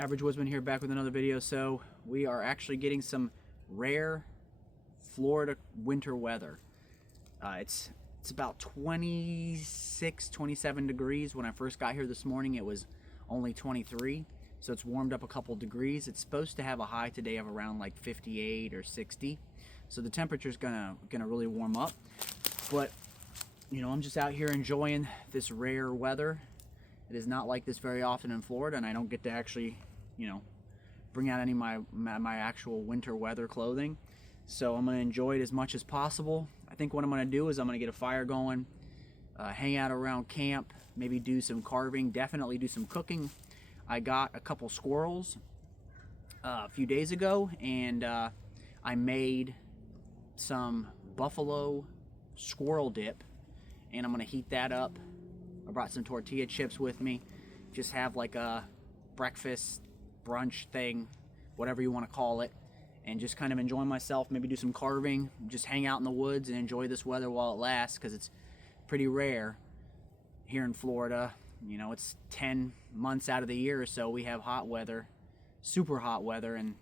Average Woodsman here, back with another video. So we are actually getting some rare Florida winter weather. It's about 26, 27 degrees. When I first got here this morning, it was only 23. So it's warmed up a couple degrees. It's supposed to have a high today of around like 58 or 60. So the temperature's gonna really warm up. But you know, I'm just out here enjoying this rare weather. It is not like this very often in Florida, and I don't get to actually, you know, bring out any of my actual winter weather clothing. So I'm gonna enjoy it as much as possible. I think what I'm gonna do is I'm gonna get a fire going, hang out around camp, maybe do some carving, definitely do some cooking. I got a couple squirrels a few days ago, and I made some buffalo squirrel dip, and I'm gonna heat that up. I brought some tortilla chips with me. Just have like a breakfast, brunch thing, whatever you want to call it, and just kind of enjoy myself, maybe do some carving, just hang out in the woods and enjoy this weather while it lasts, because it's pretty rare here in Florida. You know, it's 10 months out of the year or so we have hot weather, super hot weather, and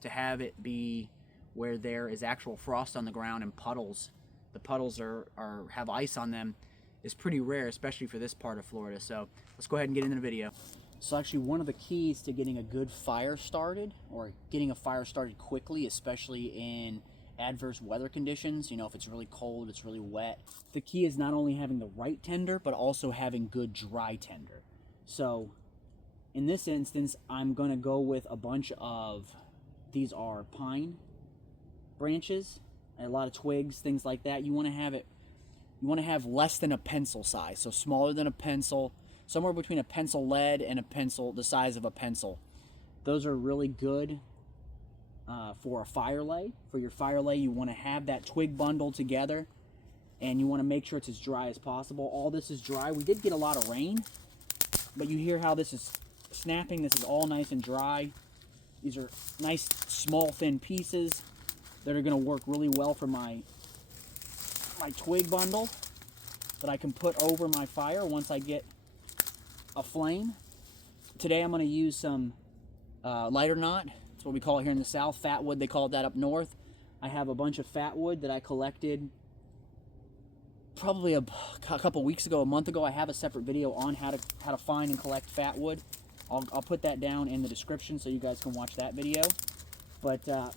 to have it be where there is actual frost on the ground and puddles, the puddles have ice on them, is pretty rare, especially for this part of Florida. So let's go ahead and get into the video. So actually, one of the keys to getting a good fire started, or getting a fire started quickly, especially in adverse weather conditions, you know, if it's really cold, it's really wet, the key is not only having the right tinder, but also having good dry tinder. So in this instance, I'm gonna go with a bunch of, these are pine branches, and a lot of twigs, things like that. You want to have less than a pencil size, so smaller than a pencil, somewhere between a pencil lead and a pencil the size of a pencil. Those are really good for a fire lay. For your fire lay, you want to have that twig bundle together, and you want to make sure it's as dry as possible. All this is dry. We did get a lot of rain, but you hear how this is snapping. This is all nice and dry. These are nice, small, thin pieces that are going to work really well for my twig bundle that I can put over my fire once I get a flame. Today I'm going to use some lighter knot. That's what we call it here in the South. Fat wood, they call it that up north. I have a bunch of fat wood that I collected probably a couple weeks ago, a month ago. I have a separate video on how to find and collect fat wood. I'll put that down in the description so you guys can watch that video. But yeah,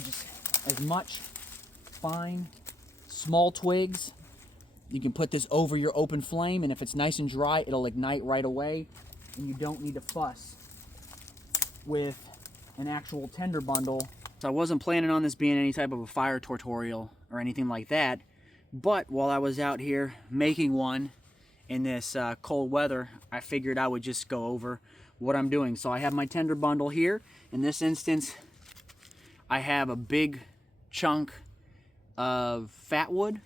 just as much fine, small twigs. You can put this over your open flame, and if it's nice and dry, it'll ignite right away, and you don't need to fuss with an actual tinder bundle. So I wasn't planning on this being any type of a fire tutorial or anything like that, but while I was out here making one in this cold weather, I figured I would just go over what I'm doing. So I have my tinder bundle here. In this instance, I have a big chunk of fat wood,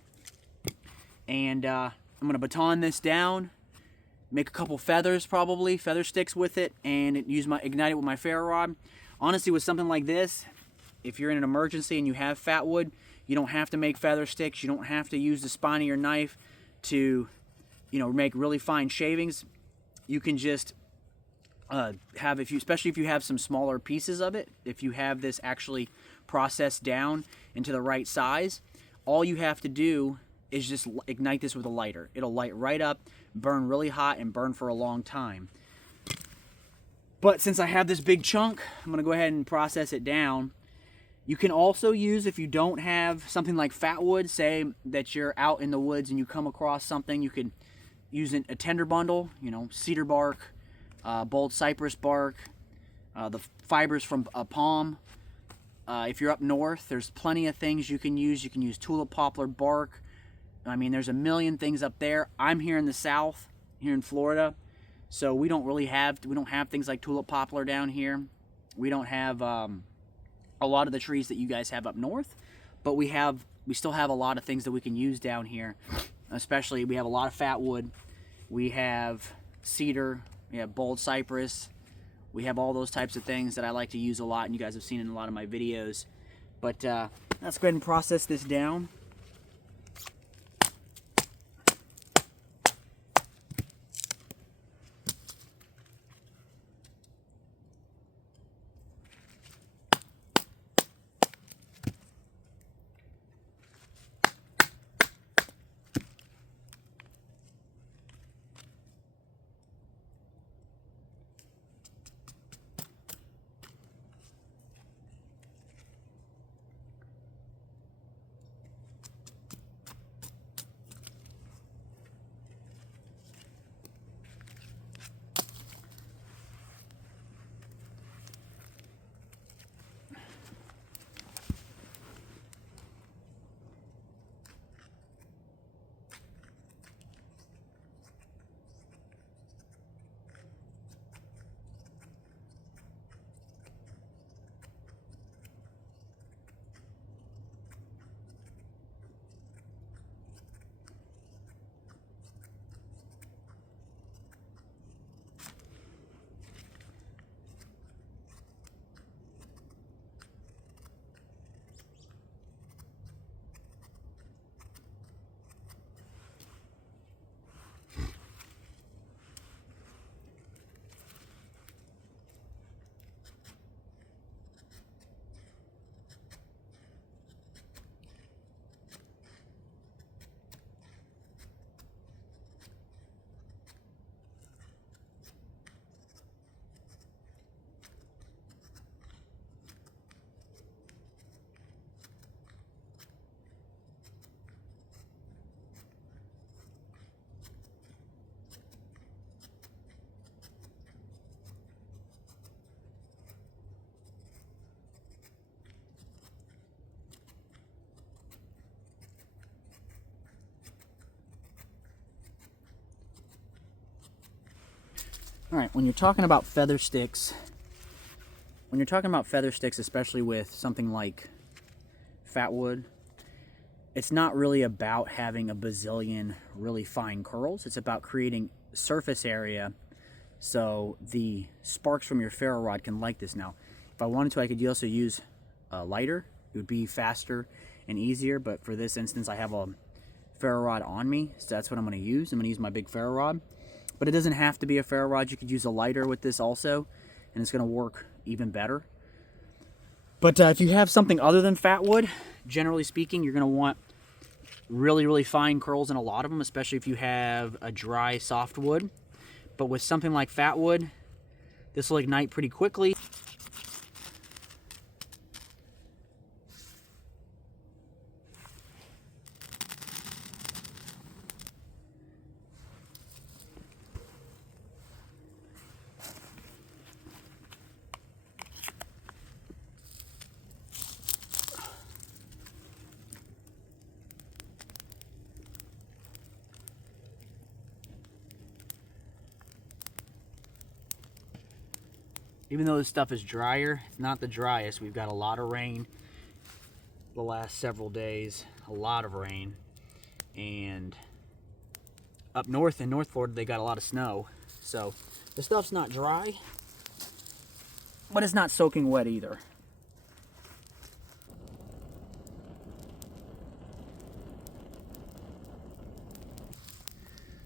and I'm gonna baton this down, make a couple feathers, probably feather sticks with it, and ignite it with my ferro rod. Honestly, with something like this, if you're in an emergency and you have fat wood, you don't have to make feather sticks. You don't have to use the spine of your knife to, you know, make really fine shavings. You can just especially if you have some smaller pieces of it, if you have this actually processed down into the right size, all you have to do is just ignite this with a lighter. It'll light right up, burn really hot, and burn for a long time. But since I have this big chunk, I'm gonna go ahead and process it down. You can also use, if you don't have something like fat wood, say that you're out in the woods and you come across something, you could use a tinder bundle, you know, cedar bark, bold cypress bark, the fibers from a palm. If you're up north, there's plenty of things you can use. You can use tulip poplar bark. I mean, there's a million things up there. I'm here in the South, here in Florida, so we don't have things like tulip poplar down here. We don't have a lot of the trees that you guys have up north, but we still have a lot of things that we can use down here. Especially, we have a lot of fat wood. We have cedar. We have bold cypress. We have all those types of things that I like to use a lot, and you guys have seen in a lot of my videos. But let's go ahead and process this down. All right, when you're talking about feather sticks, especially with something like fat wood, it's not really about having a bazillion really fine curls. It's about creating surface area so the sparks from your ferro rod can light this. Now, if I wanted to, I could also use a lighter. It would be faster and easier, but for this instance, I have a ferro rod on me, so that's what I'm going to use. I'm going to use my big ferro rod. But it doesn't have to be a ferro rod. You could use a lighter with this also, and it's going to work even better. But if you have something other than fat wood, generally speaking, you're going to want really, really fine curls in a lot of them, especially if you have a dry softwood. But with something like fat wood, this will ignite pretty quickly. Even though this stuff is drier, it's not the driest. We've got a lot of rain the last several days, a lot of rain. And up north in North Florida, they got a lot of snow. So the stuff's not dry, but it's not soaking wet either.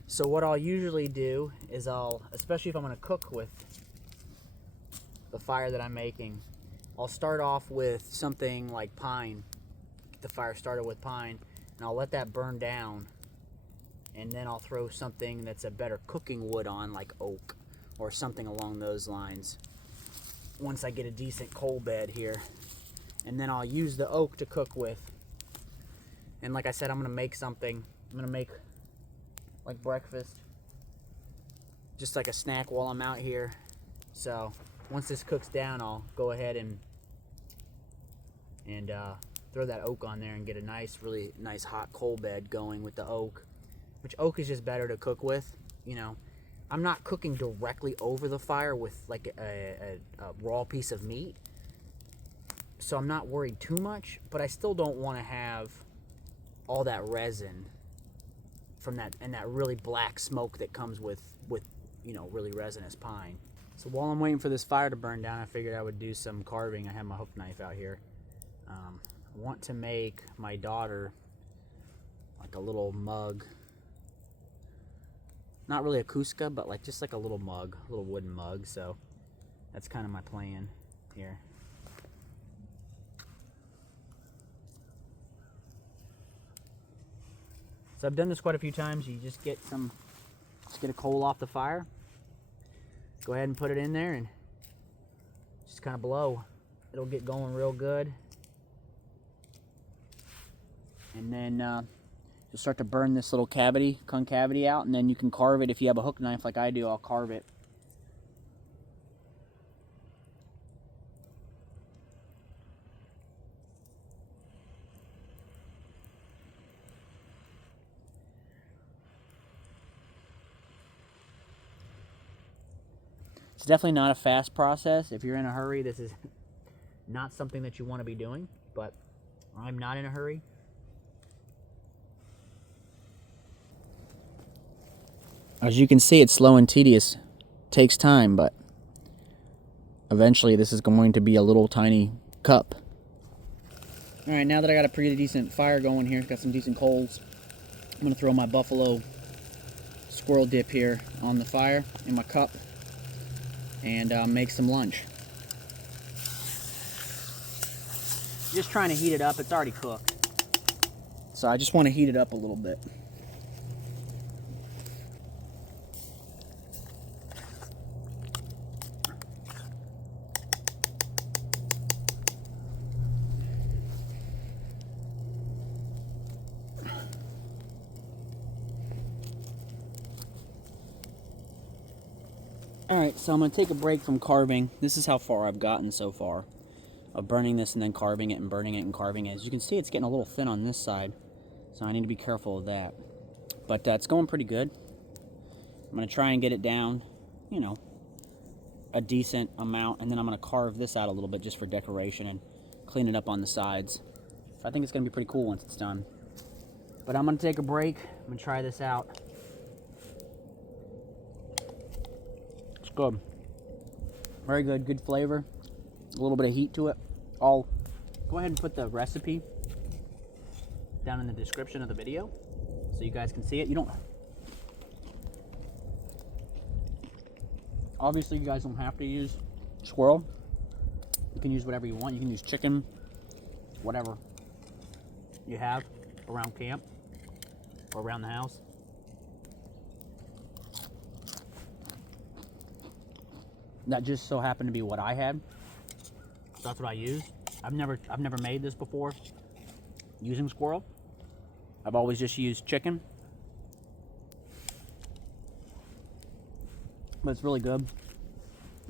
So what I'll usually do is especially if I'm gonna cook with the fire that I'm making, I'll start off with something like pine. Get the fire started with pine, and I'll let that burn down, and then I'll throw something that's a better cooking wood on, like oak or something along those lines, once I get a decent coal bed here. And then I'll use the oak to cook with. And like I said, I'm gonna make something. I'm gonna make like breakfast, just like a snack while I'm out here. So once this cooks down, I'll go ahead and throw that oak on there and get a nice, really nice hot coal bed going with the oak, which oak is just better to cook with. You know, I'm not cooking directly over the fire with like a raw piece of meat, so I'm not worried too much, but I still don't want to have all that resin from that and that really black smoke that comes with you know, really resinous pine. So while I'm waiting for this fire to burn down, I figured I would do some carving. I have my hook knife out here. I want to make my daughter like a little mug. Not really a Cusca, but like just like a little mug, a little wooden mug. So that's kind of my plan here. So I've done this quite a few times. You just get a coal off the fire. Go ahead and put it in there and just kind of blow. It'll get going real good. And then you'll start to burn this little concavity out, and then you can carve it. If you have a hook knife like I do, I'll carve it. It's definitely not a fast process. If you're in a hurry, this is not something that you want to be doing, but I'm not in a hurry. As you can see, it's slow and tedious. It takes time, but eventually this is going to be a little tiny cup. All right, now that I got a pretty decent fire going here, got some decent coals, I'm going to throw my buffalo squirrel dip here on the fire in my cup and make some lunch. Just trying to heat it up. It's already cooked, so I just want to heat it up a little bit. Alright, so I'm going to take a break from carving. This is how far I've gotten so far, of burning this and then carving it and burning it and carving it. As you can see, it's getting a little thin on this side, so I need to be careful of that. But it's going pretty good. I'm going to try and get it down, you know, a decent amount, and then I'm going to carve this out a little bit just for decoration and clean it up on the sides. I think it's going to be pretty cool once it's done. But I'm going to take a break. I'm going to try this out. It's good. Very good. Good flavor. A little bit of heat to it. I'll go ahead and put the recipe down in the description of the video so you guys can see it. Obviously, you guys don't have to use squirrel. You can use whatever you want. You can use chicken, whatever you have around camp or around the house. That just so happened to be what I had. So that's what I used. I've never made this before using squirrel. I've always just used chicken. But it's really good.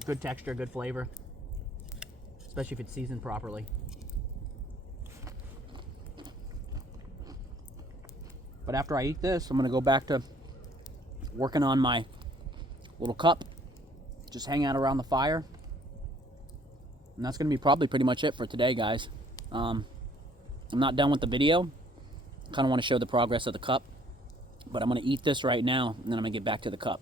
Good texture, good flavor. Especially if it's seasoned properly. But after I eat this, I'm going to go back to working on my little cup. Just hang out around the fire. And that's going to be probably pretty much it for today, guys. I'm not done with the video. I kind of want to show the progress of the cup. But I'm going to eat this right now, and then I'm going to get back to the cup.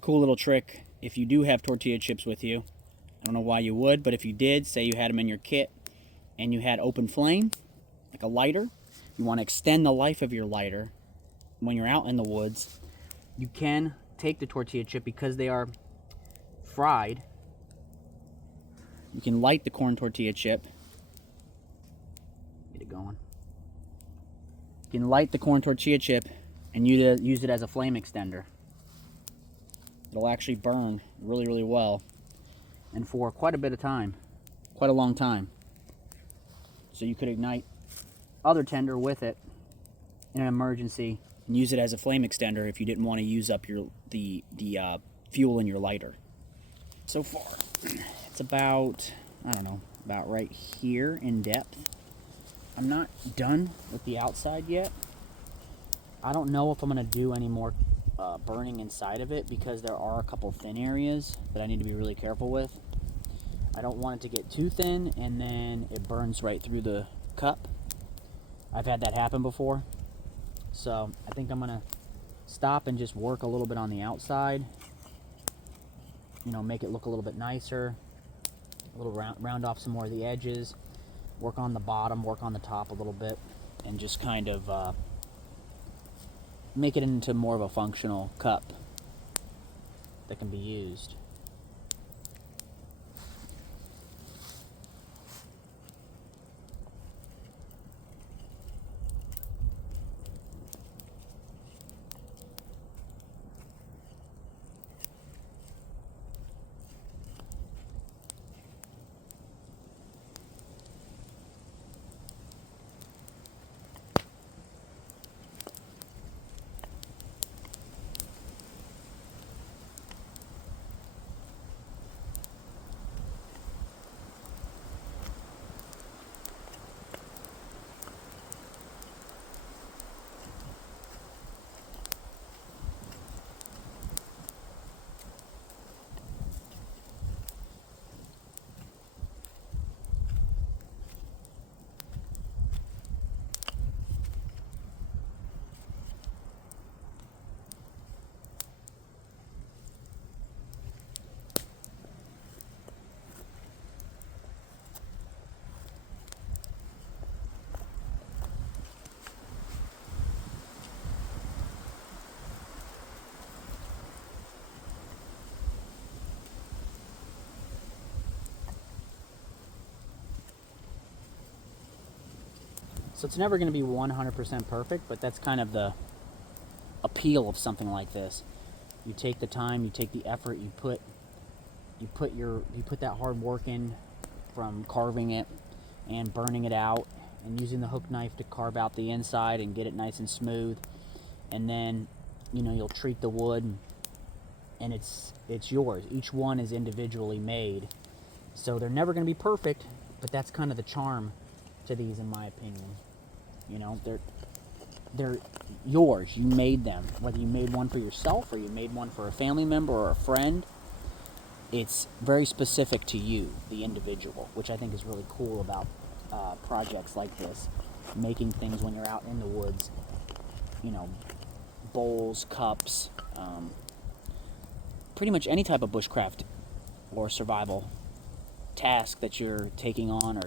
Cool little trick. If you do have tortilla chips with you, I don't know why you would, but if you did, say you had them in your kit and you had open flame, like a lighter, you want to extend the life of your lighter when you're out in the woods. You can take the tortilla chip because they are fried. You can light the corn tortilla chip. Get it going. You can light the corn tortilla chip and use it as a flame extender. It'll actually burn really, really well, and for quite a bit of time, quite a long time. So you could ignite other tinder with it in an emergency and use it as a flame extender if you didn't want to use up the fuel in your lighter. So far, it's about, I don't know, about right here in depth. I'm not done with the outside yet. I don't know if I'm going to do any more burning inside of it because there are a couple thin areas that I need to be really careful with. I don't want it to get too thin and then it burns right through the cup. I've had that happen before. So I think I'm going to stop and just work a little bit on the outside. You know, make it look a little bit nicer. A little round off some more of the edges. Work on the bottom, work on the top a little bit. And just kind of make it into more of a functional cup that can be used. So it's never going to be 100% perfect, but that's kind of the appeal of something like this. You take the time, you take the effort, you put that hard work in, from carving it and burning it out and using the hook knife to carve out the inside and get it nice and smooth. And then, you know, you'll treat the wood, and it's yours. Each one is individually made, so they're never going to be perfect, but that's kind of the charm to these, in my opinion. You know, they're yours. You made them. Whether you made one for yourself or you made one for a family member or a friend, it's very specific to you, the individual, which I think is really cool about projects like this. Making things when you're out in the woods, you know, bowls, cups, pretty much any type of bushcraft or survival task that you're taking on, or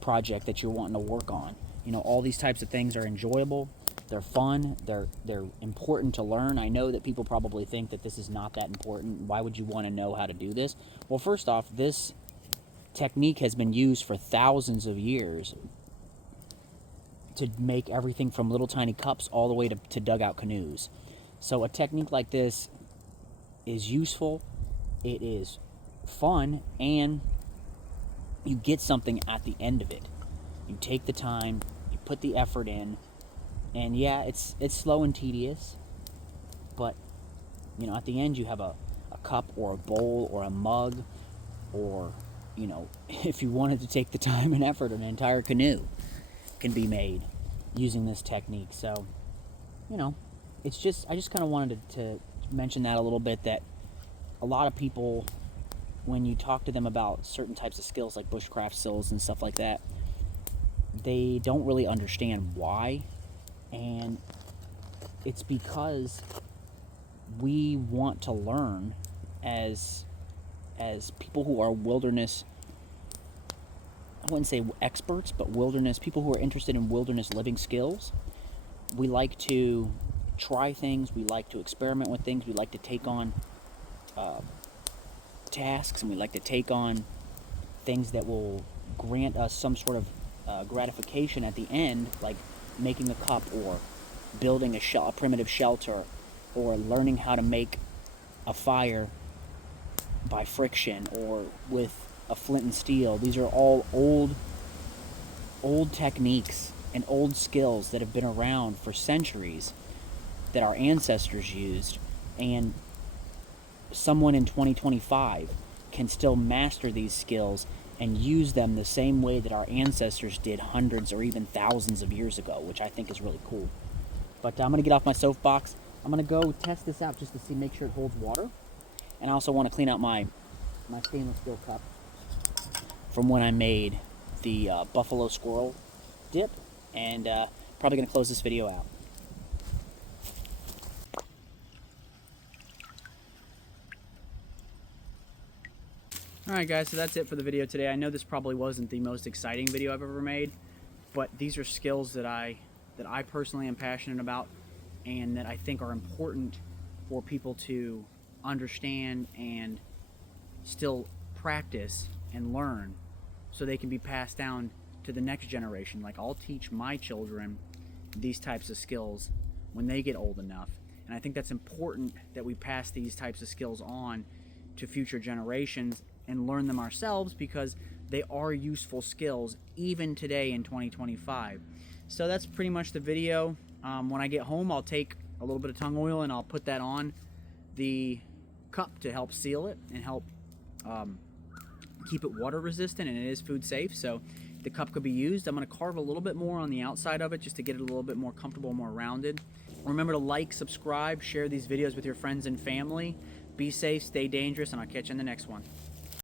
project that you're wanting to work on. You know, all these types of things are enjoyable, they're fun, they're important to learn. I know that people probably think that this is not that important. Why would you want to know how to do this? Well, first off, this technique has been used for thousands of years to make everything from little tiny cups all the way to dugout canoes. So a technique like this is useful, it is fun, and you get something at the end of it. You take the time, you put the effort in, and yeah, it's slow and tedious, but you know, at the end you have a cup or a bowl or a mug, or, you know, if you wanted to take the time and effort, an entire canoe can be made using this technique. So, you know, it's just, I just kind of wanted to mention that a little bit, that a lot of people, when you talk to them about certain types of skills like bushcraft skills and stuff like that, they don't really understand why. And it's because we want to learn as people who are wilderness, I wouldn't say experts, but wilderness people who are interested in wilderness living skills. We like to try things, we like to experiment with things, we like to take on tasks, and we like to take on things that will grant us some sort of gratification at the end, like making a cup, or building a primitive shelter, or learning how to make a fire by friction or with a flint and steel. These are all old techniques and old skills that have been around for centuries, that our ancestors used, and someone in 2025 can still master these skills and use them the same way that our ancestors did hundreds or even thousands of years ago, which I think is really cool. But I'm going to get off my soapbox. I'm going to go test this out just to see, make sure it holds water. And I also want to clean out my stainless steel cup from when I made the buffalo squirrel dip, and probably going to close this video out. Alright guys, so that's it for the video today. I know this probably wasn't the most exciting video I've ever made, but these are skills that I personally am passionate about, and that I think are important for people to understand and still practice and learn, so they can be passed down to the next generation. Like, I'll teach my children these types of skills when they get old enough, and I think that's important, that we pass these types of skills on to future generations and learn them ourselves, because they are useful skills even today in 2025. So that's pretty much the video. When I get home, I'll take a little bit of tung oil and I'll put that on the cup to help seal it and help keep it water resistant, and it is food safe, so the cup could be used. I'm going to carve a little bit more on the outside of it just to get it a little bit more comfortable, more rounded. Remember to like, subscribe, share these videos with your friends and family. Be safe, stay dangerous, and I'll catch you in the next one.